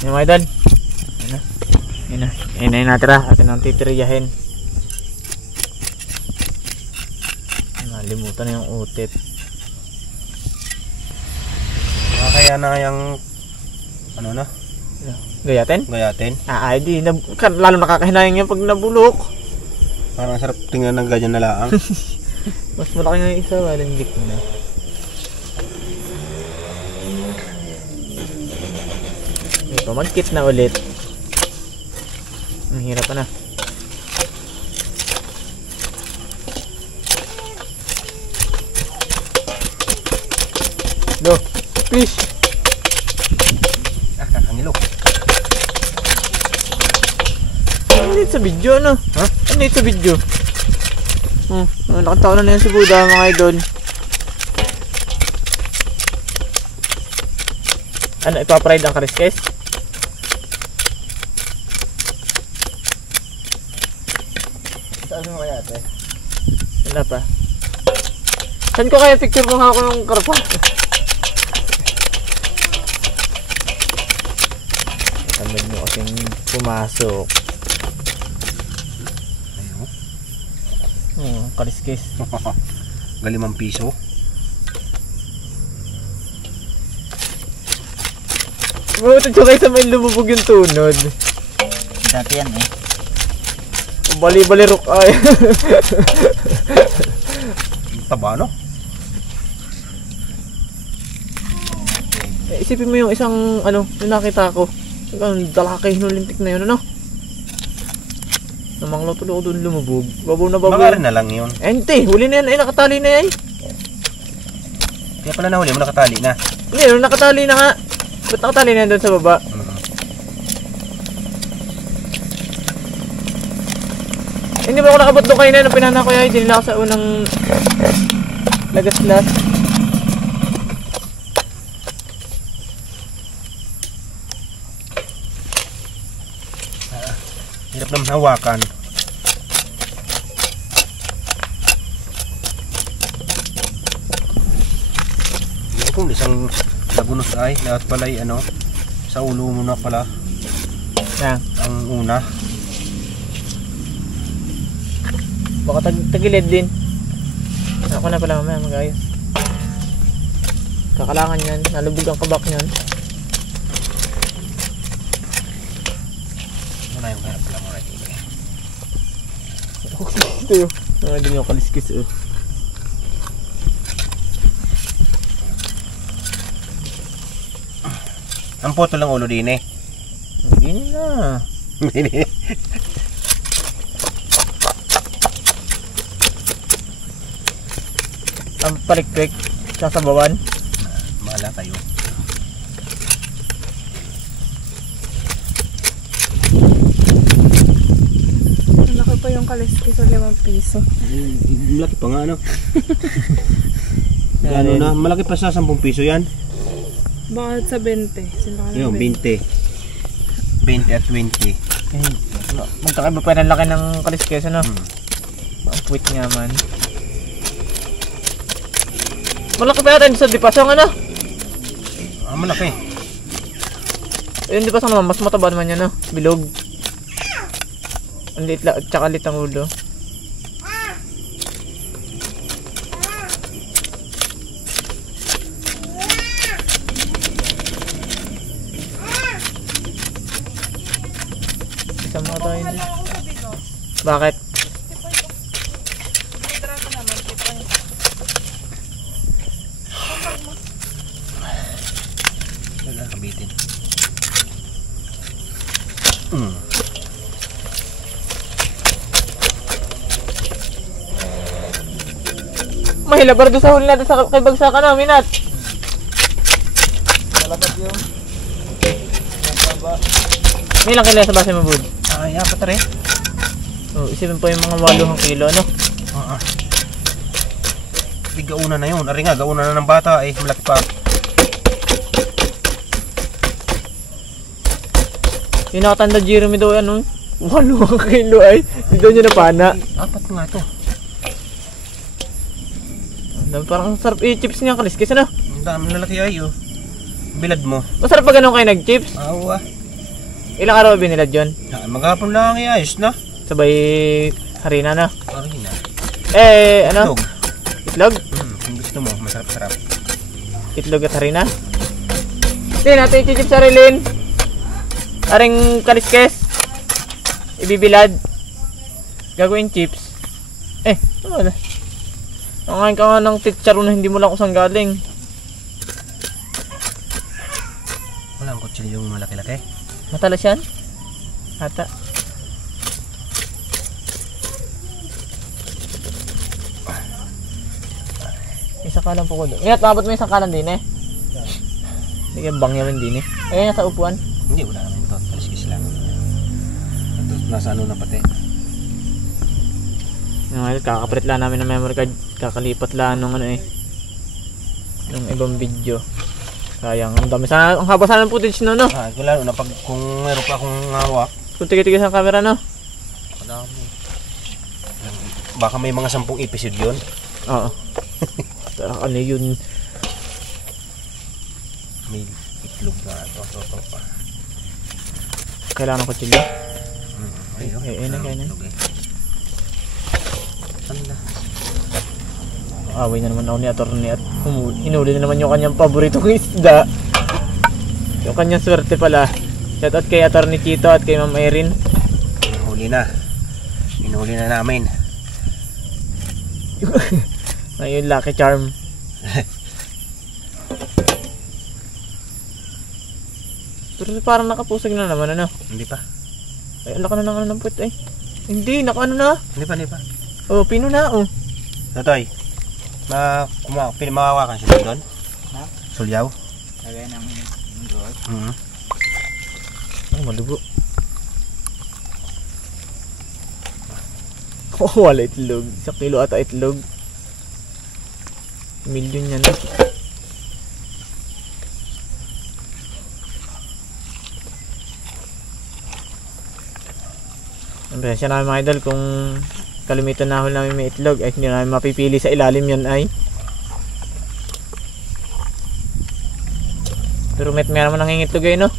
Yung mga idol. Yun na yung natira. Atin ang titiriyahin. Nalimutan na yung utip. Kaya na yung ano na? Gayatin? Gayatin. Di. Lalo nakakahinayang yan pag nabulok. Parang sarap tingnan ng ganyan na laang. Mas malaki nga yung isa. Walandik na. Ito, mag-kit na ulit. Ang hirap na. Do, fish. Kakangilo. Ano dito sa video, ano? Ha? Ano dito sa video? Nakataon na yan sa Buda, mga idol. Ano, ipapride ang kariskes? Saan mo kaya ate? Wala pa. Saan ko kaya picture mo nga ako yung karpa? Tamad mo kasing pumasok. Ayun. Kaliskis. Galimang piso. Buti siya kayo sa may lumubog yung tunod. Dati yan eh. Bali-bali rook ay. Taba no? Isipin mo yung isang ano, yung nakita ko. Ang dalaki hinulintik na yun, ano? Namanglaw tuloy ako doon lumubog. Babaw na babaw. Baka rin na lang yun. Hindi, huli na yan. Ay, nakatali na yan. Kaya pala nahuli mo, nakatali na. Hindi, nakatali na nga. Ba't nakatali na yan doon sa baba? Hindi ba ako nakabot doon kayo na nung pinana ko yan? Hindi nila ako sa unang lagaslas. Hirap naman hawakan. Hindi kung isang lagunos ay lahat pala ay ano sa ulo mo na pala Yan. ang una. Baka tagilid din. Ako na pala mamaya mag-ayos. Kakalangan yan. Nalubog ang kabak yan. Ano yung kaya pala mo rin eh. Ito yun. Hindi yung kaliskis oh. Ang poto lang ulo din eh. Hindi na. Ang palikpik. Sasabawan. Mahala kayo. Malaki pa yung kaliskis sa 5 piso. Malaki pa nga ano. Ano na, malaki pa sa 10 piso yan. Bakit sa 20? Sila ka Yung 20. 20 at 20. Magkakaiba pa ng laki ng kaliskis ano? Ang puwit nga man. Malaki pa yata sa dipasong ano? Malaki. Yung dipasong naman, mas mataba naman yan no? Bilog. Ang liit lang, tsaka liit ang ulo. Isang mga tayo na. Bakit? Wala, kabitin. Mahilabar doon sa huli natin sa kay bagsakan namin at. Malabat yun. May ilang kilo sa base mo bud? Ay, apat rin. Oh, isipin po yung mga 8 kilo ano? Di gauna na yun. Ari nga, gauna na ng bata eh. Malaki pa. Yung nakatanda Jeremy daw ano? 8 kilo ay. Hindi daw niya napana. Apat nga ito. Parang sarap i-chips niya kaliskis ano? Ang dami lalaki ay oh. Bilad mo. Masarap pa ganun kayo nag-chips? Awa. Ilang araw binilad yun? Maghapon lang ayos na. Sabay harina na. Harina. Ano? Itlog. Itlog? Kung gusto mo, masarap-sarap. Itlog at harina? Hindi natin ichichip sa rilin. Aring kaliskes. Ibibilad. Gagawin chips. Wala. Nangain ka nga ng titsaro na hindi mo lang kusang galing. Wala ang kutsilyo yung malaki-laki. Matalas yan? Ata. Isang kalan po ko doon. Ingat, mabot mo isang kalan din eh. Hindi ka bangyawan din eh. Ayun sa upuan. Hindi, wala naman ito. Kaliskis lang. Ito, nasa ano na pati. Ngayon, kakapalit lang namin ng memory card. Kakalipat lang nung ano eh. Nung ibang video. Sayang, ang dami. Sana, ang haba sana ng footage no, no? Lalo na pag kung meron pa akong hawak. Kung tigil-tigil sa camera, no? Madami. Baka may mga 10 episode yun. Oo. Ano yun? May itlog na ito. Kailangan ng kutsilyo? Ayun. Kaya na. Sanda. Away na naman ako ni attorney at hinuli na naman yung kanyang paboritong isda. Yung kanyang swerte pala. Shout out kay attorney Chito at kay Ma'am Erin. Hinuli na namin. Ngayon lucky charm. Pero parang nakapusag na naman ano. Hindi pa. Ay, alaka na ng ano ng puwet eh. Hindi, nakaano na. Hindi pa. Oh, pino na oh. Totoy. Pinamawakan siya doon. Ha? Sulyaw. Lagay namin yung doon. Oh, malugo. Oh, wala itlog. 1 kilo ata itlog. Milyon yan eh. Siya namin mga idol kung kalimitan na huli namin may itlog ay hindi namin mapipili sa ilalim yan ay. Pero may naman nangingitlog ay no.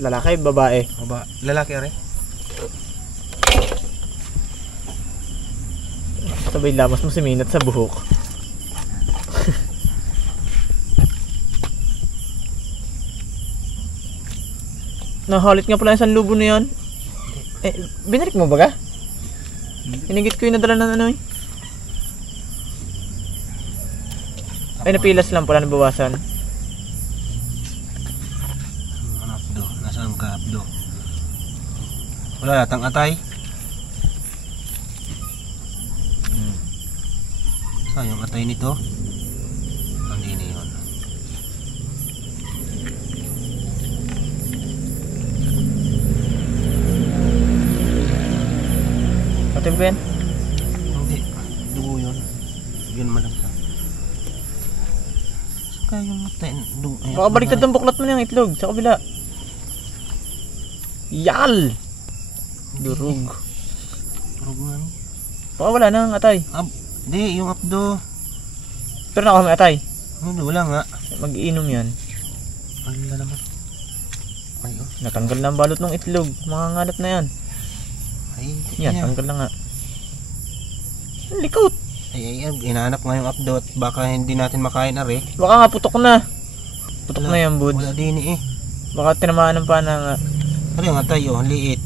Lalaki, babae. Lalaki rin. Sabay lamas mo si Minat sa buhok. Nahalit nga pala yung sanlubo na yan. Binalik mo ba ka? Hinigit ko yung nadala ng ano eh. Ay, napilas lang pala, nabawasan. Ano abdo? Nasaan ka abdo? Wala latang atay. Saan yung atay nito? Hindi na yun. Atin ba yan? Hindi. Dugo yun. Yun malang sa. Saka yung atay. Baka baliktad ang buklat mo na yung itlog sa kabila. Yal! Durug. Durug nga ni. Baka wala na ang atay. Hindi, yung abdo. Pero naka may atay. Wala nga. Mag-iinom yan. Wala naman. Ay, oh. Natanggal na ang balot ng itlog. Mga ngalat na yan. Ay, Yan, tanggal na nga. Likot. Ay, inaanap nga yung abdo at baka hindi natin makain na rin. Baka nga putok na. Putok na yan, bud. Wala din eh. Baka tinamaan ng pana nga. Ano yung atay, oh, liit.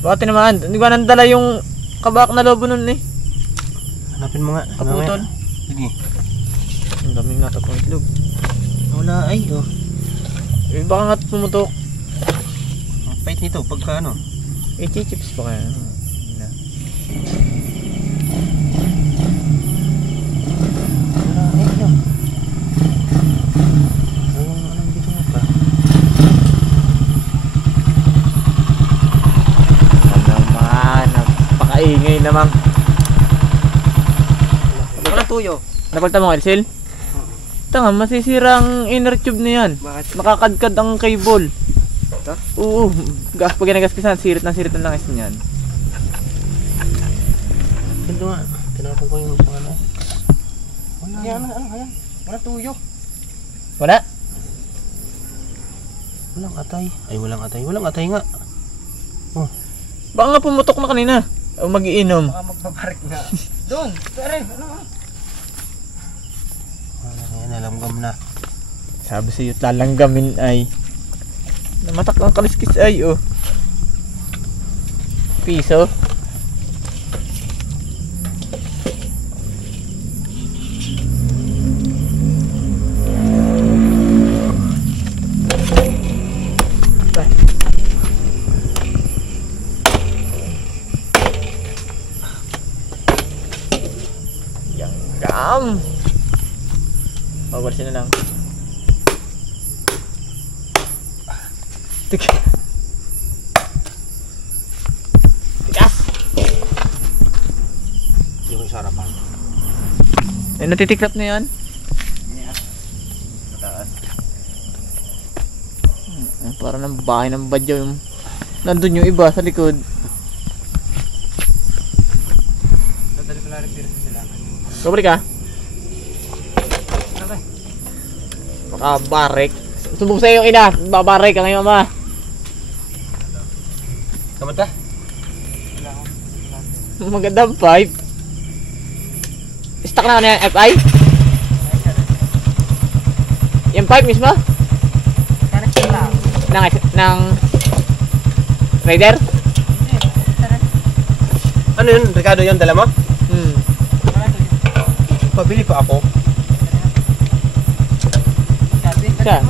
Baka tinamaan. Hindi ba nandala yung kabak na lobo nun eh? Hanapin mo nga. Kaputol. Sige. Ang daming nga tapong itlog. Wala ay, oh. Baka nga pumutok. Ang pait nito, pagka ano. Chips pa kaya. Wala ay, oh. Anong dito nga pa? Naman, napakaingay naman. Wala tuyo. Napalta mo, Elsil? Tanga, masisira ang inner tube na yan. Bakit? Nakakadkad ang cable. Ito? Oo, gas pag ginagaspisan, sirit ng langis niyan. Ito nga. Tinapon ko yung isang ano. Wala. Ayan. Wala tuyo. Wala? Walang atay. Ay, walang atay. Walang atay nga. Baka nga pumutok na kanina. O mag-iinom. Baka magpaparik na. Doon! Pare! Ano? Ayan, nalamgam na. Sabi sa'yo, lalanggamin ay. Namatak ang kaliskis ay, oh. Piso. Yanggam. Pawalisin na lang. Tigas. Yung sarapan. Eh, natitiklap na yan. Mataas. Parang ng bahay ng badyaw yung... Nandun yung iba sa likod. Dadali pala rin dito sila. Kabalik ka. Baka barek. Subok sa'yo yung ina. Babarek ka ngayon, mama. Kamusta? Magandang pipe. Stuck na yan, FI? Yung pipe mismo? Ng Raider? Ano yun? Ricardo yun? Dala mo? Pabili pa ako. Siya.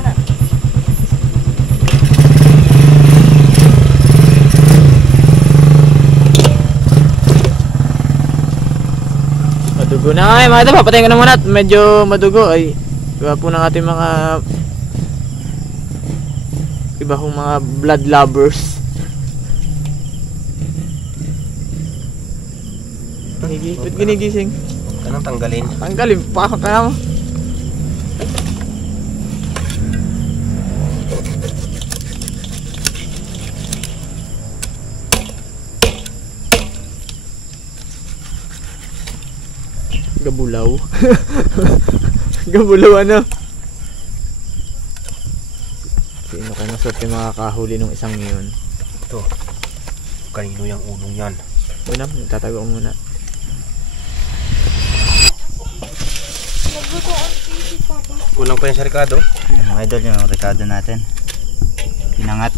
Madugo na nga mga ito. Papatayin ko na muna at medyo madugo. Ay, iba po ng ating mga iba kong mga blood lovers. Ba't ginigising? Huwag ka nang tanggalin. Tanggalin pa ka na mo. Gabulaw. Gabulaw ano? Sino kaya masarap yung makakahuli nung isang yun? Ito. Kanino yung unong yan? Una, tatago muna. Kulang pa yan sa Ricardo. Yung mga idol, yung Ricardo natin. Pinangat.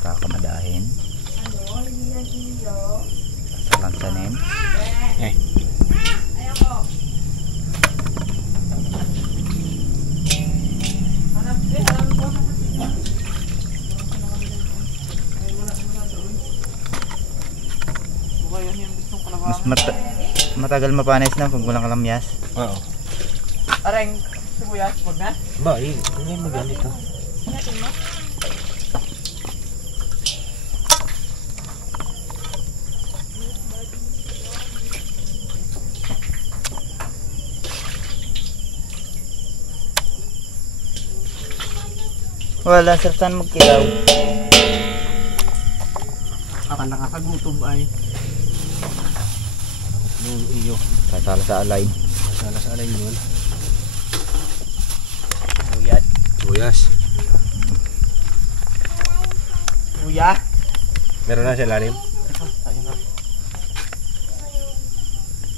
Kakamadahin. Salansanin. Eh. Mas matagal mapanis na pag walang kalamyas. Oo. Areng, sibuyas, wag na? Ba, eh. Hindi mo ganito. Wala, sartan magkilaw. Akala kakagutom ay. Yung iyo. Sasala sa alay. Masala sa alay yun. Buyat. Tuyas. Buya. Meron na sa lalim.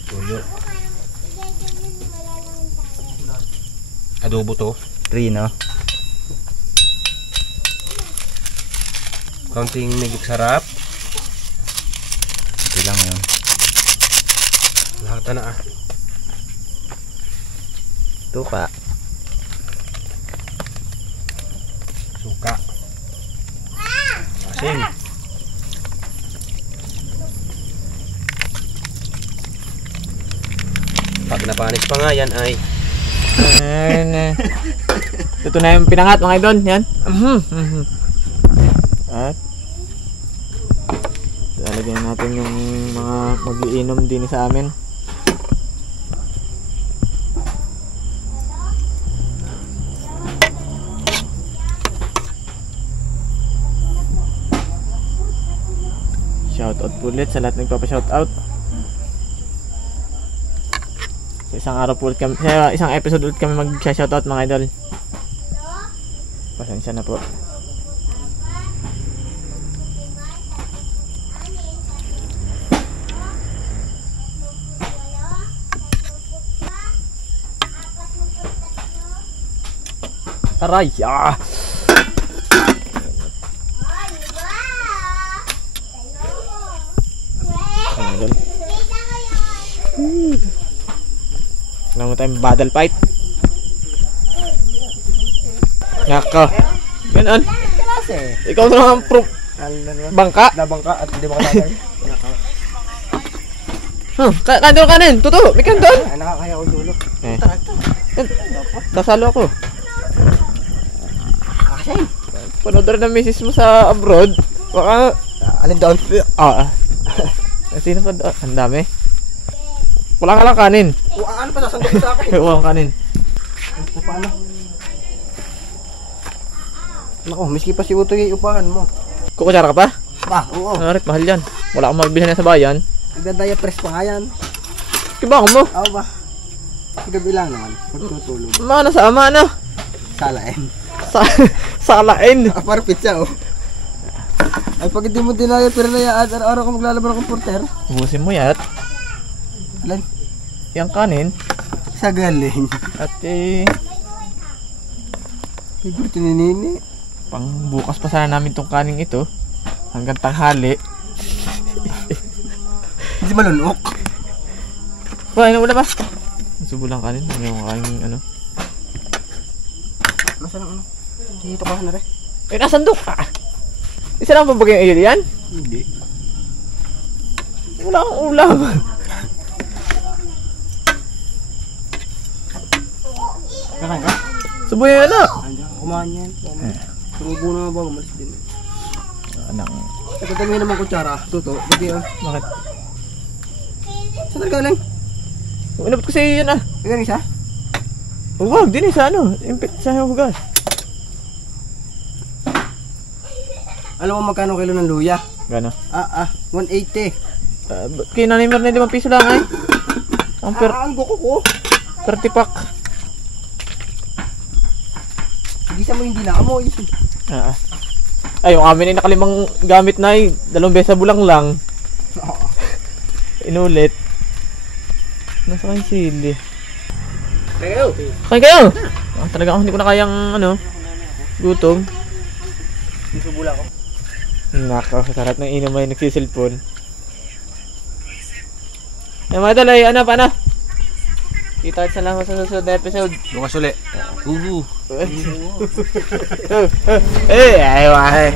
Tuyo. Adobo to. Rino. Kaunting medyo sarap. Ito lang yun. Lahat na ah. Tuka. Suka. Asin. Pag napanis pa nga yan ay Ayan. Ito na yung pinangat mga idol. Yan. At lalagyan natin yung mga mag-iinom din sa amin. Shoutout po ulit sa lahat nagpapa-shoutout. So, isang araw po ulit kami, isang episode ulit kami mag-shoutout mga idol. Pasensya na po. Aray! Ah! Idol. Alam mo tayong battle fight. Nako. Ganon. Ikaw na ang proof. Bangka. Nabangka at hindi ba kalagay? Kandol kanin. Totoo. May kandol. Ay, nakakaya ko dulo. Eh. Kasalo ako. Kasi. Panood rin ng misis mo sa abroad. Baka. Alin doon? Sino pa doon? Ang dami. Wala ka lang kanin. Ano pa sasandok sa akin? Wala kang kanin. Paano? Nako, miski pa si Utoy upahan mo. Kukutsara ka pa? Oo. Arit, mahal yan. Wala akong magbili na sa bayan. Nagdadaya press pa nga yan. Kibang mo. Oo ba? Gabi lang naman. Pagtutulog. Mana sa ama na. Salain. Salain. Para pizza oh. Ay pag hindi mo dinaya pero nayaan, araw-araw ka maglalaban ng comporter. Ubusin mo yat. Alan? Yang kanin. Sa galing. At Favorite ni Nini. pang bukas pa sana namin tong kanin ito. Hanggang tanghali. Hindi malunok. Wala, inom wala ba? Subo lang kanin. Ano yung kanin ano? Masarap ano? Dito ka na rin. Eh, nasandok ka. Isa lang pa bagay yung iyo yan? Hindi. Wala akong ulam. Kakain ka? Subo yung ano? Andiyan, kumain yan. Tumubo na ba? Umalis din. Anang. Nagkatami naman kutsara. Tuto. Hindi oh. Bakit? Saan ka galing? Inabot ko sa iyo yan ah. Galing siya? Huwag, din eh sa ano. Sa hugas. Alam mo magkano kilo ng luya? Gano? 180. Kinanimer na 5 piso lang ay. Ang Ang buko ko. 30 pack. Gisa mo hindi na amoy. Ay, yung amin ay nakalimang gamit na ay 2 beses sa bulang lang. Inulit. Nasa kayong sili. Kayo. Kain kayo! Talaga ako hindi ko na kayang ano, gutom. Susubula ko. Nako, sarap ng inom ay nagsisilpon. Yung mga idol ay ano pa na? Kita sa lang sa susunod na episode. Bukas uli. Eh, ay, ay.